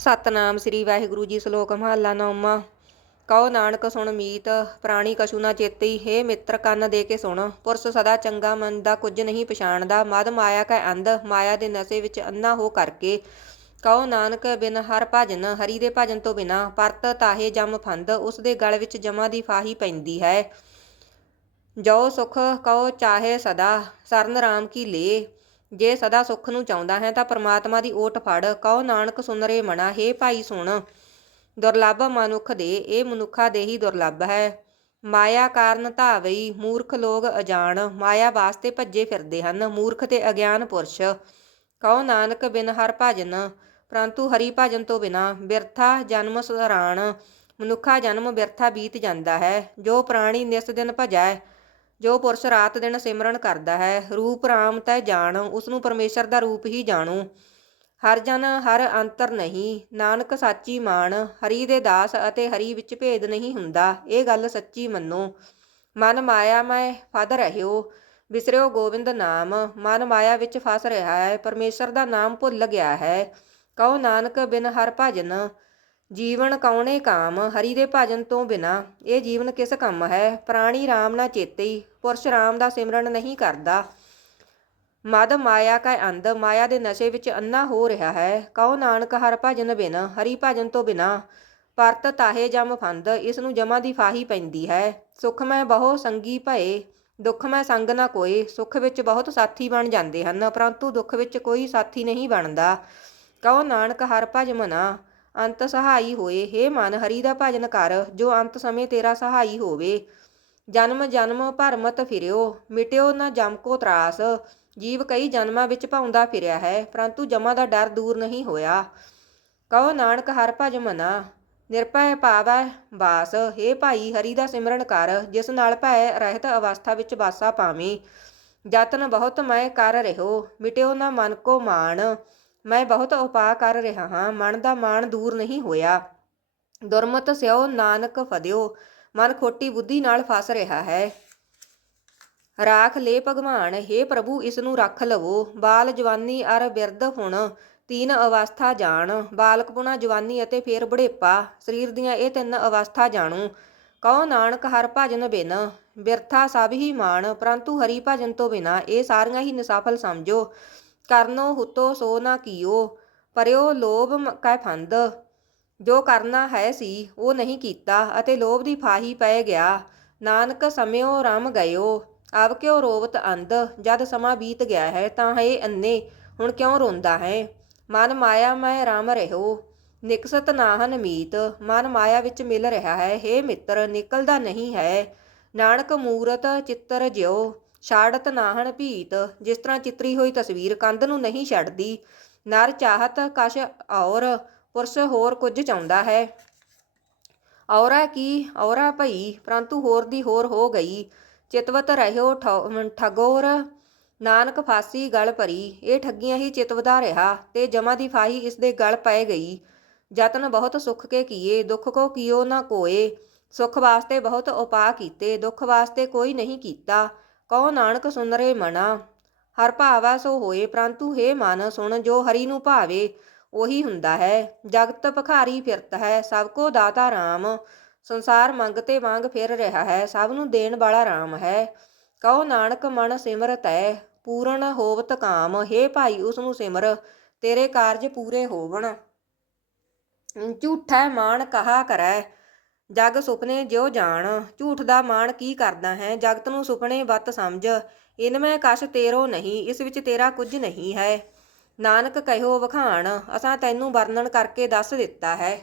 ਸਤਨਾਮ ਸ੍ਰੀ ਵਾਹਿਗੁਰੂ ਜੀ ਸ਼ਲੋਕ ਮਹੱਲਾ ਨੌਵਾਂ। ਕਹੋ ਨਾਨਕ ਸੁਣ ਮੀਤ, ਪ੍ਰਾਣੀ ਕਛੂ ਨਾ ਚੇਤੀ, ਹੇ ਮਿੱਤਰ ਕੰਨ ਦੇ ਕੇ ਸੁਣ। ਪੁਰਸ਼ ਸਦਾ ਚੰਗਾ ਮੰਦਾ ਕੁਝ ਨਹੀਂ ਪਛਾਣਦਾ, ਮਦ ਮਾਇਆ ਕੈ ਅੰਧ, ਮਾਇਆ ਦੇ ਨਸ਼ੇ ਵਿੱਚ ਅੰਨਾ ਹੋ ਕਰਕੇ। ਕਹੋ ਨਾਨਕ, ਬਿਨ ਹਰ ਭਜਨ, ਹਰੀ ਦੇ ਭਜਨ ਤੋਂ ਬਿਨਾ, ਪਰਤ ਤਾਹੇ ਜਮ ਫੰਦ, ਉਸ ਦੇ ਗਲ ਵਿੱਚ ਜਮਾ ਦੀ ਫਾਹੀ ਪੈਂਦੀ ਹੈ। ਜੋ ਸੁਖ ਕਹੋ ਚਾਹੇ ਸਦਾ, ਸਰਨ ਰਾਮ ਕੀ ਲੇ। ਜੇ ਸਦਾ ਸੁੱਖ ਨੂੰ ਚਾਹੁੰਦਾ ਹੈ ਤਾਂ ਪ੍ਰਮਾਤਮਾ ਦੀ ਓਟ ਫੜ, ਕਹੋ ਨਾਨਕ ਸੁਨਰੇ ਮਣਾ ਹੇ ਭਾਈ ਸੁਣ। ਦੁਰਲੱਭ ਮਨੁੱਖ ਦੇ, ਇਹ ਮਨੁੱਖਾ ਦੇ ਹੀ ਦੁਰਲੱਭ ਹੈ। ਮਾਇਆ ਕਾਰਨ ਧਾਵਈ, ਮੂਰਖ ਲੋਗ ਅਜਾਣ। ਮਾਇਆ ਵਾਸਤੇ ਭੱਜੇ ਫਿਰਦੇ ਹਨ, ਮੂਰਖ ਤੇ ਅਗਿਆਨ ਪੁਰਸ਼। ਕਹੋ ਨਾਨਕ, ਬਿਨ ਹਰ ਭਜਨ, ਪਰੰਤੂ ਹਰੀ ਭਜਨ ਤੋਂ ਬਿਨਾ ਬਿਰਥਾ ਜਨਮ ਸੁਧਰਾਣ ਮਨੁੱਖਾ ਜਨਮ ਬਿਰਥਾ ਬੀਤ ਜਾਂਦਾ ਹੈ। ਜੋ ਪ੍ਰਾਣੀ ਨਿਸ ਦਿਨ ਭਜੈ ਜੋ ਪੁਰਸ਼ ਰਾਤ ਦਿਨ ਸਿਮਰਨ ਕਰਦਾ ਹੈ, ਰੂਪ ਰਾਮ ਤੈ ਜਾਣ ਉਸ ਨੂੰ ਪਰਮੇਸ਼ਰ ਦਾ ਰੂਪ ਹੀ ਜਾਣੋ। ਹਰ ਜਨ, ਹਰ ਅੰਤਰ ਨਹੀਂ, ਨਾਨਕ ਸਾਚੀ ਮਾਨ ਹਰੀ ਦੇ ਦਾਸ ਅਤੇ ਹਰੀ ਵਿੱਚ ਭੇਦ ਨਹੀਂ ਹੁੰਦਾ, ਇਹ ਗੱਲ ਸੱਚੀ ਮੰਨੋ। ਮਨ ਮਾਇਆ ਮੈਂ ਫਦ ਰਹਿਓ ਵਿਸਰਿਓ ਗੋਬਿੰਦ ਨਾਮ। ਮਨ ਮਾਇਆ ਵਿੱਚ ਫਸ ਰਿਹਾ ਹੈ, ਪਰਮੇਸ਼ਰ ਦਾ ਨਾਮ ਭੁੱਲ ਗਿਆ ਹੈ। ਕਹੋ ਨਾਨਕ, ਬਿਨ ਹਰ ਭਜਨ ਜੀਵਨ ਕੌਣੇ ਕਾਮ, ਹਰੀ ਦੇ ਭਜਨ ਤੋਂ ਬਿਨਾ। ਇਹ ਜੀਵਨ ਕਿਸ ਕੰਮ ਹੈ? ਪ੍ਰਾਣੀ RAM ਨਾ ਚੇਤਈ ਪੁਰਸ਼ RAM ਦਾ ਸਿਮਰਨ ਨਹੀਂ ਕਰਦਾ। ਮਦ ਮਾਇਆ ਕੈ ਅੰਧ, ਮਾਇਆ ਦੇ ਨਸ਼ੇ ਵਿੱਚ ਅੰਨਾ ਹੋ ਰਿਹਾ ਹੈ। ਕਹੋ ਨਾਨਕ ਹਰ ਭਜਨ ਬਿਨ, ਹਰੀ ਭਜਨ ਤੋਂ ਬਿਨਾ। ਪਰਤ ਤਾਹੇ ਜਮ ਫੰਦ, ਇਸ ਨੂੰ ਜਮਾ ਦੀ ਫਾਹੀ ਪੈਂਦੀ ਹੈ। ਸੁਖ ਮੈਂ ਬਹੁ ਸੰਗੀ ਭਏ, ਦੁੱਖ ਮੈਂ ਸੰਗ ਨਾ ਕੋਏ। ਸੁਖ ਵਿੱਚ ਬਹੁਤ ਸਾਥੀ ਬਣ ਜਾਂਦੇ ਹਨ, ਪਰੰਤੂ ਦੁੱਖ ਵਿੱਚ ਕੋਈ ਸਾਥੀ ਨਹੀਂ ਬਣਦਾ। ਕਹੋ ਨਾਨਕ ਹਰ ਭਜ ਮਨਾ ਅੰਤ ਸਹਾਈ ਹੋਏ। ਹੇ ਮਨ, ਹਰੀ ਦਾ ਭਜਨ ਕਰ, ਜੋ ਅੰਤ ਸਮੇਂ ਤੇਰਾ ਸਹਾਈ ਹੋਵੇ। ਜਨਮ ਜਨਮ ਭਰਮਤ ਫਿਰਿਓ, ਮਿਟਿਓ ਨਾ ਜਮ ਕੋ ਤਰਾਸ। ਜੀਵ ਕਈ ਜਨਮਾਂ ਵਿੱਚ ਪਾਉਂਦਾ ਫਿਰਿਆ ਹੈ, ਪਰੰਤੂ ਜਮਾ ਦਾ ਡਰ ਦੂਰ ਨਹੀਂ ਹੋਇਆ। ਕਹੋ ਨਾਨਕ, ਹਰ ਭਜ ਮਨਾ, ਨਿਰਭੈ ਪਾਵੈ ਬਾਸ। ਹੇ ਭਾਈ, ਹਰੀ ਦਾ ਸਿਮਰਨ ਕਰ, ਜਿਸ ਨਾਲ ਭੈ ਰਹਿਤ ਅਵਸਥਾ ਵਿੱਚ ਵਾਸਾ ਪਾਵੇਂ। ਯਤਨ ਬਹੁਤ ਮੈਂ ਕਰ ਰਹਿਓ ਮਿਟਿਓ ਨਾ ਮਨ ਕੋ ਮਾਣ। ਮੈਂ ਬਹੁਤ ਉਪਾਅ ਕਰ ਰਿਹਾ ਹਾਂ, ਮਨ ਦਾ ਮਾਣ ਦੂਰ ਨਹੀਂ ਹੋਇਆ। ਦੁਰਮਤ ਸਿਓ ਨਾਨਕ ਫਦਿਓ, ਮਨ ਖੋਟੀ ਬੁੱਧੀ ਨਾਲ ਫਸ ਰਿਹਾ ਹੈ। ਰਾਖ ਲੈ ਭਗਵਾਨ, ਹੇ ਪ੍ਰਭੂ ਇਸ ਨੂੰ ਰੱਖ ਲਵੋ। ਬਾਲ ਜਵਾਨੀ ਅਰ ਬਿਰਧ ਹੁਣ, ਤੀਨ ਅਵਸਥਾ ਜਾਣ। ਬਾਲਕਪੁਣਾ ਜਵਾਨੀ ਅਤੇ ਫੇਰ ਬੁਢੇਪਾ। ਸਰੀਰ ਦੀਆਂ ਇਹ ਤਿੰਨ ਅਵਸਥਾ ਜਾਣੂ। ਕਹੋ ਨਾਨਕ ਹਰ ਭਜਨ ਬਿਨ, ਬਿਰਥਾ ਸਭ ਹੀ ਮਾਣ, ਪਰੰਤੂ ਹਰੀ ਭਜਨ ਤੋਂ ਬਿਨਾ ਇਹ ਸਾਰੀਆਂ ਹੀ ਨਿਸਫਲ ਸਮਝੋ। ਕਰਨੋ ਹੁਤੋ ਸੋ ਨਾ ਕੀਓ, ਪਰਿਓ ਲੋਭ ਮ- ਕੈ ਫੰਦ। ਜੋ ਕਰਨਾ ਹੈ ਸੀ, ਉਹ ਨਹੀਂ ਕੀਤਾ ਅਤੇ ਲੋਭ ਦੀ ਫਾਹੀ ਪੈ ਗਿਆ। ਨਾਨਕ ਸਮਿਓ ਰਮ ਗਇਓ, ਅਬ ਕਿਉ ਰੋਵਤ ਅੰਧ? ਜਦ ਸਮਾਂ ਬੀਤ ਗਿਆ ਹੈ, ਤਾਂ ਇਹ ਅੰਨੇ, ਹੁਣ ਕਿਉਂ ਰੋਂਦਾ ਹੈ? ਮਨ ਮਾਇਆ ਮੈਂ ਰਾਮ ਰਹਿਓ ਨਿਕਸਤ ਨਾਹਨ ਮੀਤ। ਮਨ ਮਾਇਆ ਵਿੱਚ ਮਿਲ ਰਿਹਾ ਹੈ, ਹੇ ਮਿੱਤਰ, ਨਿਕਲਦਾ ਨਹੀਂ ਹੈ। ਨਾਨਕ ਮੂਰਤ ਚਿੱਤਰ ਜਿਉ ਛਾੜਤ ਨਾਹਣ ਭੀਤ, ਜਿਸ ਤਰ੍ਹਾਂ ਚਿੱਤਰੀ ਹੋਈ ਤਸਵੀਰ ਕੰਧ ਨੂੰ ਨਹੀਂ ਛੱਡਦੀ। ਨਰ ਚਾਹਤ ਕਸ਼ ਔਰ ਪੁਰਸ਼ ਹੋਰ ਕੁਝ ਚਾਹੁੰਦਾ ਹੈ। ਔਰਾ ਕੀ? ਔਰਾ ਭਈ, ਪਰੰਤੂ ਹੋਰ ਦੀ ਹੋਰ ਹੋ ਗਈ। ਚਿਤਵਤ ਰਹਿਓ ਠਗੋਰ, ਨਾਨਕ ਫਾਸੀ ਗਲ ਭਰੀ। ਇਹ ਠੱਗੀਆਂ ਹੀ ਚਿਤਵਦਾ ਰਿਹਾ, ਤੇ ਜਮਾ ਦੀ ਫਾਹੀ ਇਸ ਦੇ ਗਲ ਪੈ ਗਈ। ਯਤਨ ਬਹੁਤ ਸੁਖ ਕੇ ਕੀਏ, ਦੁੱਖ ਕੋ ਕੀਓ ਨਾ ਕੋਏ। ਸੁਖ ਵਾਸਤੇ ਬਹੁਤ ਉਪਾਅ ਕੀਤੇ, ਦੁੱਖ ਵਾਸਤੇ ਕੋਈ ਨਹੀਂ ਕੀਤਾ। ਕਹੋ ਨਾਨਕ ਸੁਨਰੇ ਮਨਾ, ਹਰ ਭਾਵਾ ਸੋ ਹੋਏ ਪਰੰਤੂ ਹੇ ਮਨ ਸੁਣ ਜੋ ਹਰੀ ਨੂੰ ਭਾਵੇ, ਉਹੀ ਹੁੰਦਾ ਹੈ, ਜਗਤ ਭਖਾਰੀ ਫਿਰਤ ਹੈ, ਸਭ ਕੋ ਦਾਤਾ RAM ਸੰਸਾਰ ਮੰਗਤੇ ਵਾਂਗ ਫਿਰ ਰਿਹਾ ਹੈ, ਸਭ ਨੂੰ ਦੇਣ ਵਾਲਾ RAM ਹੈ। ਕਹੋ ਨਾਨਕ ਮਨ ਸਿਮਰਤ ਹੈ ਪੂਰਨ ਹੋਵਤ ਕਾਮ, ਹੇ ਭਾਈ ਉਸ ਨੂੰ ਸਿਮਰ, ਤੇਰੇ ਕਾਰਜ ਪੂਰੇ ਹੋਵਣ। ਝੂਠੈ ਮਾਣ ਕਹਾ ਕਰੈ ਜਗ ਸੁਪਨੇ ਜਿਉ ਜਾਣ, ਝੂਠ ਦਾ ਮਾਣ ਕੀ ਕਰਦਾ ਹੈ? ਜਗਤ ਨੂੰ ਸੁਪਨੇ ਵੱਤ ਸਮਝ ਇਨਮੈ ਕਛ ਤੇਰੋ ਨਹੀਂ, ਇਸ ਵਿੱਚ ਤੇਰਾ ਕੁਝ ਨਹੀਂ ਹੈ। ਨਾਨਕ ਕਹਿਓ ਵਖਾਣ, ਅਸਾਂ ਤੈਨੂੰ ਵਰਣਨ ਕਰਕੇ ਦੱਸ ਦਿੱਤਾ ਹੈ।